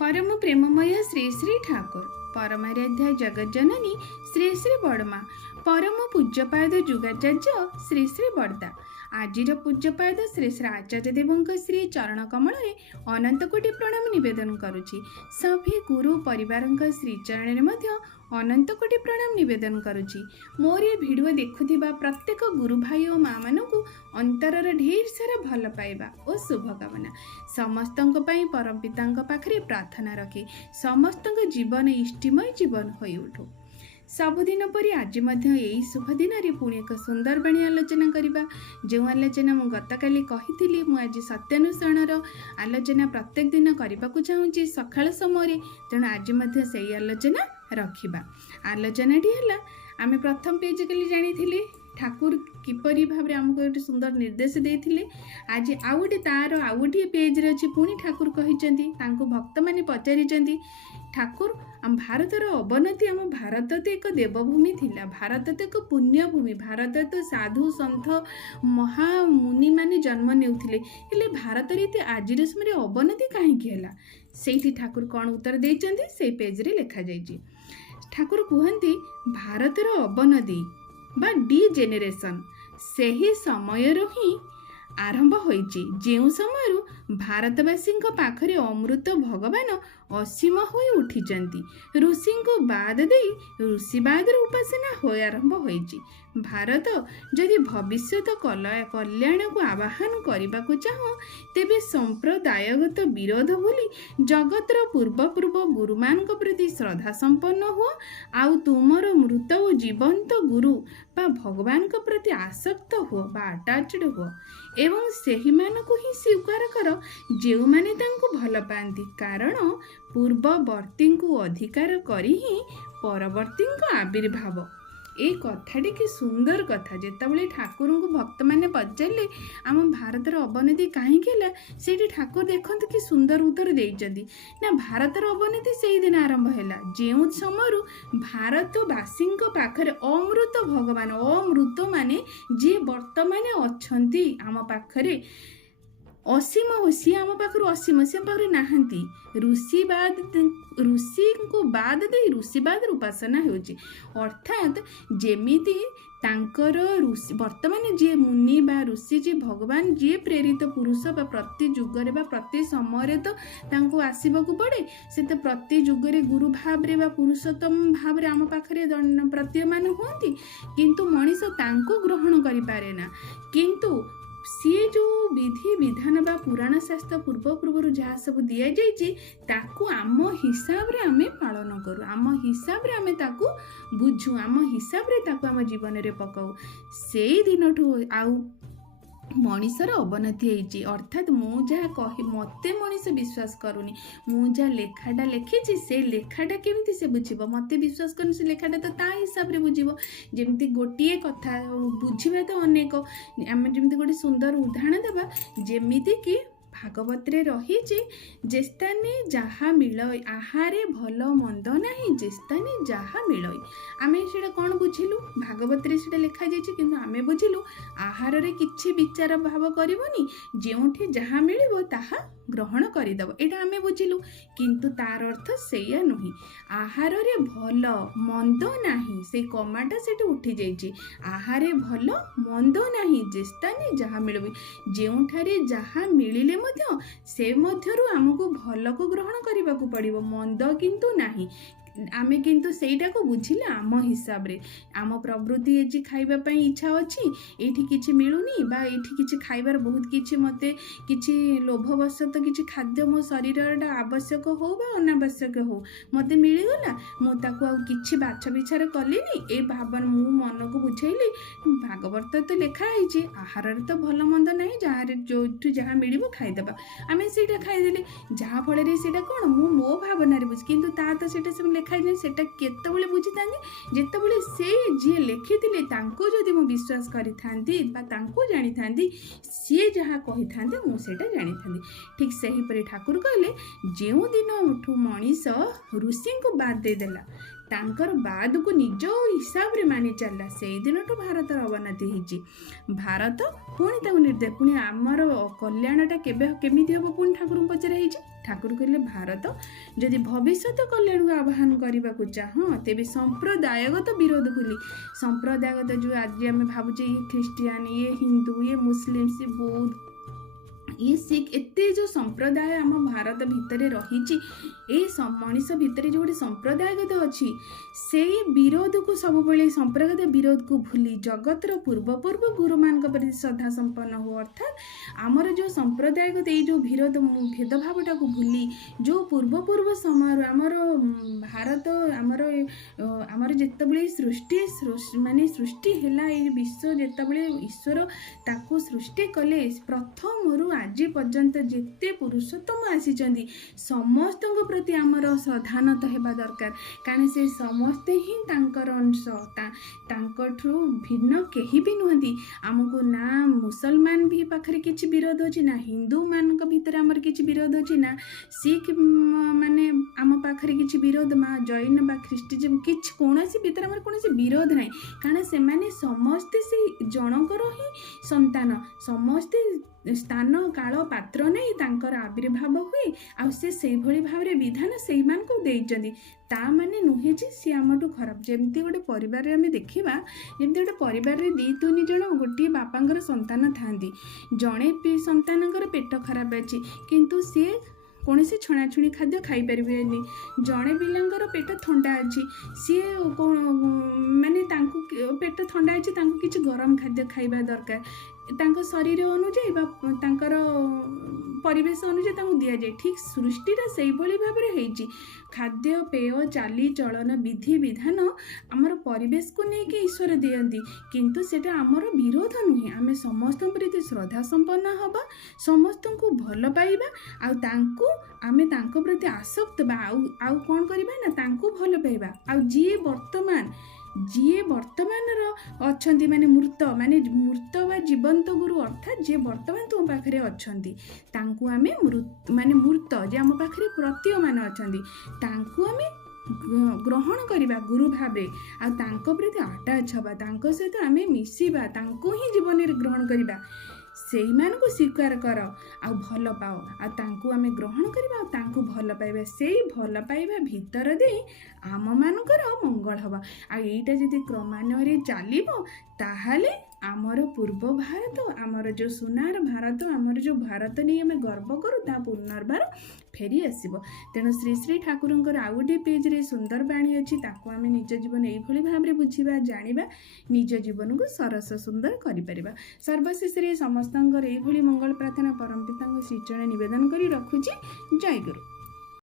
परम प्रेममय श्री श्री ठाकुर परमाराध्या जगज्जननी श्री श्री बड़मा परम पूज्यपाद जुगाचार्य श्री श्री बड़दा आजिर पूज्यपाद श्री श्री आचार्य देवों श्री चरण कमल अनंत कोटि प्रणाम निवेदन करुछि। सभी गुरु परिवार श्री चरण में अनंत कोटि प्रणाम निवेदन करुछि। मोर ये भिडियो देखुथिबा प्रत्येक गुरु भाई और माँ मानकु अंतरर ढेर सारा भल पाइबा और शुभकामना समस्तंक पई परम पितांक पाखरे प्रार्थना रखी समस्तंक जीवन इष्टिमय जीवन होई उठू। सबुदिन परी आज यही शुभ दिन में पुणी एक सुंदर बाणी आलोचना करवा। जो आलोचना मु गतकाली कही आज सत्यानुसरणर आलोचना प्रत्येक दिन करने को चाहूँगी सकाळ समय, तेणु आज से आलोचना रखा। आलोचनाटी है आम प्रथम पेज कल जानी ठाकुर किपरि भाव आमको एक सुंदर निर्देश देते। आज आउ गोटे तार आउ गोटे पेज रे अच्छी पुणी ठाकुर कहते भक्त मैंने पचारि ठाकुर आम भारतर अवनति आम भारत तो एक देवभूमि थिला, भारत तो एक पुण्यभूमि, भारत तो साधु सन्थ महामुनि माने जन्म नेउथिले, हेले भारत रे आज समय अवनति कहीं है से ठाकुर कौन उत्तर देइचंदी से पेज रे लिखा जाइछि। ठाकुर कहती भारतर अवनति बा डिजेनेरेशन सही समय ही आरंभ होइछि, जो समय भारतवासी पाखरे अमृत भगवान असीम हो उठिचंती। ऋषि को बाद दे ऋषिवाद उपासना हो आरंभ होइछि। भारत जदि भविष्यत कल्याण को आवाहन करने को चाहो तेबे संप्रदायगत विरोध भूली जगतर पूर्व पूर्व गुरुमान प्रति श्रद्धा संपन्न हो आउ तुमर मृत और जीवंत गुरु बा भगवान को प्रति आसक्त हो बा अटैच्ड हो एवं सही मानक ही स्वीकार कर जो माने तांको भल पाती, कारण पूर्ववर्ती को अधिकार करी ही परवर्ती आविर्भाव। ये कथाटी कि सुंदर कथा जितेबाला ठाकुर को भक्त मैंने पचारे आम भारतर अवनति कहीं से ठाकुर देखते कि सुंदर उत्तर देइचंदी ना भारतर अवनति से दिन आरंभ है जो समय भारतवासी पाखरे अमृत भगवान अमृत माने जी वर्तमान अच्छी आम पाखरे असीम हो सी आम पाखर असीम से पाखरे नाहंती। ऋषि को बाद दे ऋषिवाद उपासना होची, अर्थात जेमिति तांकर ऋषि वर्तमान जी मुनि बा ऋषि जी भगवान जी प्रेरित पुरुष बा प्रति जुगरे बा प्रति समय तो तांको आसीबाकू पड़े, से तो प्रति जुगरे गुरु भाव रे बा पुरुषोत्तम भाव रे आम पाखरे प्रतीयमान होती, किंतु मनीष तांको ग्रहण करि पारे ना। किंतु सी जो विधि विधान बा पुराण शास्त्र पूर्व पूर्व जहाँ सब दि जाइए ताकू आम हिसाब रे आमे पालन करूँ, आम हिसाब रे आमे ताकू बुझू, आम हिसाब रे ताकू आम जीवन रे पकाऊ। से दिन ठू आउ मनीषर अवनति होइछि, अर्थात मु जहाँ कही मते मनीष विश्वास करूनी, मु जहाँ लेखाटा लिखी से लेखाटा केमिति से बुझिबो, मते विश्वास करनी से लेखाटा तो ता हिसाब रे बुझिबो। जेमती गोटिए कथा बुझिबा तो अनेक आम जेमती गोटे सुंदर उदाहरण देबा जेमिति कि भागवत रे रही जेस्ताने जहा मिलई आहारे भल मंद नहीं जेस्ताने जहा मिलई। आमे सेटा कौन बुझिलु भागवत रे सेटा लिखा जाइछि, किंतु आमे बुझिलु आहार रे किछि विचार भाव करबनी जेउठी जहा मिलिबो ताहा ग्रहण करिदब, एटा आमे बुझिलु, किंतु तार अर्थ सेया नुही। आहार रे भल मंद नाही से कमाटा सेटा उठी जाइछि, आहारे भल मंद नाही जेस्ताने जहा मिलबो, जेउठारे जहा मिलिले से मध्यरु आमको भल को ग्रहण करने को पड़िबो, मंद किंतु नाही। आमे किंतु सेटा को बुझिले आम हिसाब रे आम प्रवृत्ति ये खाइबा पई इच्छा अच्छी एठी किछि मिलुनी बा एठी किछि खाइबार बहुत किछि मते किछि लोभवशत किछि खाद्य मो शरीरटा आवश्यक हो बा अनावश्यक हो मते मिलिगला मु ताको आ किछि बाछ विचार कलिनी ए भावन मु मन को बुझैली भागवत तो लिखा है आहार तो भल मंद नहीं जहाँ जो जहाँ मिलिबो खाइदेबा आमे सेटा खाइदेले जहाँ फल सेटा कौन मु मो भावना बुझ किंतु ता तो सेटा सब लिखा सेटा केतबेले बुझिथांदी जेतबेले से जी लिखिथिले तांको जदि मु विश्वास करिथांदी बा तांको जानिथांदी सी जहाँ कहिथांदे मु सेटा जानिथांदी। ठीक सही परि ठाकुर कहले जेउ दिन उठू मनीष ऋषि को बाद दे देला तांकर बाद को निज हिसाब रे मानि चलला से दिन तो भारत अवनति होइछि। भारत पुणी ताको निर्देश पुणी आमर कल्याणटा केबे केमिति हबो पुणी ठाकुर पचरा होइछि ଠାକୁର କହିଲେ ଭାରତ ଯଦି ଭବିଷ୍ୟତ କଲ୍ୟାଣକୁ ଆହ୍ୱାନ କରିବାକୁ ଚାହଁ ତେବେ ସମ୍ପ୍ରଦାୟଗତ ବିରୋଧ ଭୁଲି ସମ୍ପ୍ରଦାୟଗତ ଯେଉଁ ଆଜି ଆମେ ଭାବୁଛେ ଇଏ ଖ୍ରୀଷ୍ଟିଆନ, ଇଏ ହିନ୍ଦୁ, ଇଏ ମୁସଲିମ୍, ଇଏ ବୌଦ୍ଧ, ଇଏ ଶିଖ, ଏତେ ଯେଉଁ ସମ୍ପ୍ରଦାୟ ଆମ ଭାରତ ଭିତରେ ରହିଛି, ଏଇ ମଣିଷ ଭିତରେ ଯେଉଁ ଗୋଟେ ସମ୍ପ୍ରଦାୟଗତ ଅଛି ସେଇ ବିରୋଧକୁ ସବୁବେଳେ ସମ୍ପ୍ରଦାୟଗତ ବିରୋଧକୁ ଭୁଲି ଜଗତର ପୂର୍ବ ଗୁରୁମାନଙ୍କ ପ୍ରତି ଶ୍ରଦ୍ଧା ସମ୍ପନ୍ନ ହଉ। ଅର୍ଥାତ୍ ଆମର ଯେଉଁ ସମ୍ପ୍ରଦାୟଗତ ଏଇ ଯେଉଁ ଭେଦଭାବଟାକୁ ଭୁଲି ଯେଉଁ ପୂର୍ବ ସମୟରୁ ଆମର ଭାରତ ଆମର ଯେତେବେଳେ ସୃଷ୍ଟି ହେଲା, ଏଇ ବିଶ୍ୱ ଯେତେବେଳେ ଈଶ୍ୱର ତାକୁ ସୃଷ୍ଟି କଲେ ପ୍ରଥମରୁ ଆଜି ପର୍ଯ୍ୟନ୍ତ ଯେତେ ପୁରୁଷୋତ୍ତମ ଆସିଛନ୍ତି ସମସ୍ତଙ୍କ ପ୍ରତି ଆମର ଶ୍ରଦ୍ଧାନତ ହେବା ଦରକାର। କାରଣ ସେ ସମସ୍ତେ ହିଁ ତାଙ୍କର ଅଂଶ, ତାଙ୍କଠୁ ଭିନ୍ନ କେହି ବି ନୁହନ୍ତି। ଆମକୁ ନା ମୁସଲମାନ ବି ପାଖରେ କିଛି ବିରୋଧ ଅଛି, ନା ହିନ୍ଦୁମାନଙ୍କ ଭିତରେ ଆମର କିଛି ବିରୋଧ ଅଛି, ନା ଶିଖ ମାନେ ଆମ ପାଖରେ କିଛି ବିରୋଧ, ବା ଜୈନ ବା ଖ୍ରୀଷ୍ଟିଆନ କିଛି କୌଣସି ଭିତରେ ଆମର କୌଣସି ବିରୋଧ ନାହିଁ। କାରଣ ସେମାନେ ସମସ୍ତେ ସେଇ ଜଣଙ୍କର ହିଁ ସନ୍ତାନ, ସମସ୍ତେ ସ୍ଥାନ କାଳ ପାତ୍ର ନେଇ ତାଙ୍କର ଆବିର୍ଭାବ ହୁଏ, ଆଉ ସେ ସେଇଭଳି ଭାବରେ ବିଧାନ ସେଇମାନଙ୍କୁ ଦେଇଛନ୍ତି। ତା ମାନେ ନୁହେଁ ଯେ ସିଏ ଆମଠୁ ଖରାପ। ଯେମିତି ଗୋଟେ ପରିବାରରେ ଆମେ ଦେଖିବା, ଯେମିତି ଗୋଟେ ପରିବାରରେ 2-3 ଜଣ ଗୋଟିଏ ବାପାଙ୍କର ସନ୍ତାନ ଥାଆନ୍ତି, ଜଣେ ସନ୍ତାନଙ୍କର ପେଟ ଖରାପ ଅଛି କିନ୍ତୁ ସିଏ କୌଣସି ଛଣାଛୁଣି ଖାଦ୍ୟ ଖାଇପାରିବେନି, ଜଣେ ପିଲାଙ୍କର ପେଟ ଥଣ୍ଡା ଅଛି, ସିଏ ମାନେ ତାଙ୍କୁ ପେଟ ଥଣ୍ଡା ଅଛି, ତାଙ୍କୁ କିଛି ଗରମ ଖାଦ୍ୟ ଖାଇବା ଦରକାର, ତାଙ୍କ ଶରୀର ଅନୁଯାୟୀ ବା ତାଙ୍କର ପରିବେଶ ଅନୁଯାୟୀ ତାଙ୍କୁ ଦିଆଯାଏ। ଠିକ୍ ସୃଷ୍ଟିଟା ସେଇଭଳି ଭାବରେ ହେଇଛି। ଖାଦ୍ୟ ପେୟ ଚାଲିଚଳନ ବିଧି ବିଧାନ ଆମର ପରିବେଶକୁ ନେଇକି ଈଶ୍ୱର ଦିଅନ୍ତି, କିନ୍ତୁ ସେଇଟା ଆମର ବିରୋଧ ନୁହେଁ। ଆମେ ସମସ୍ତଙ୍କ ପ୍ରତି ଶ୍ରଦ୍ଧା ସମ୍ପନ୍ନ ହେବା, ସମସ୍ତଙ୍କୁ ଭଲ ପାଇବା, ଆଉ ଆମେ ତାଙ୍କ ପ୍ରତି ଆସକ୍ତ ବା ଆଉ କ'ଣ କରିବା ନା ତାଙ୍କୁ ଭଲ ପାଇବା। ଆଉ ଯିଏ ବର୍ତ୍ତମାନର ଅଛନ୍ତି ମାନେ ମୃତ ବା ଜୀବନ୍ତ ଗୁରୁ, ଅର୍ଥାତ୍ ଯିଏ ବର୍ତ୍ତମାନ ତୁମ ପାଖରେ ଅଛନ୍ତି ତାଙ୍କୁ ଆମେ ମୃତ ଯେ ଆମ ପାଖରେ ପ୍ରତୀୟମାନ ଅଛନ୍ତି ତାଙ୍କୁ ଆମେ ଗ୍ରହଣ କରିବା ଗୁରୁ ଭାବେ, ଆଉ ତାଙ୍କ ପ୍ରତି ଆଟାଚ୍ ହେବା, ତାଙ୍କ ସହିତ ଆମେ ମିଶିବା, ତାଙ୍କୁ ହିଁ ଜୀବନରେ ଗ୍ରହଣ କରିବା। ସେଇମାନଙ୍କୁ ସ୍ୱୀକାର କର ଆଉ ଭଲ ପାଅ, ଆଉ ତାଙ୍କୁ ଆମେ ଗ୍ରହଣ କରିବା ଆଉ ତାଙ୍କୁ ଭଲ ପାଇବା। ସେଇ ଭଲ ପାଇବା ଭିତର ଦେଇ ଆମମାନଙ୍କର ମଙ୍ଗଳ ହେବ। ଆଉ ଏଇଟା ଯଦି କ୍ରମାନ୍ୱୟରେ ଚାଲିବ ତାହେଲେ ଆମର ପୂର୍ବ ଭାରତ, ଆମର ଯେଉଁ ସୁନାର ଭାରତ, ଆମର ଯେଉଁ ଭାରତ ନେଇ ଆମେ ଗର୍ବ କରୁ ତାହା ପୁନର୍ବାର ଫେରି ଆସିବ। ତେଣୁ ଶ୍ରୀ ଶ୍ରୀ ଠାକୁରଙ୍କର ଆଉ ଗୋଟିଏ ପେଜ୍ରେ ସୁନ୍ଦର ବାଣୀ ଅଛି, ତାକୁ ଆମେ ନିଜ ଜୀବନ ଏଇଭଳି ଭାବରେ ବୁଝିବା, ଜାଣିବା, ନିଜ ଜୀବନକୁ ସରସ ସୁନ୍ଦର କରିପାରିବା। ସର୍ବଶେଷରେ ସମସ୍ତଙ୍କର ଏଇଭଳି ମଙ୍ଗଳ ପ୍ରାର୍ଥନା ପରମ ପିତାଙ୍କ ଶ୍ରୀଚରଣ ନିବେଦନ କରି ରଖୁଛି। ଜୟ ଗୁରୁ।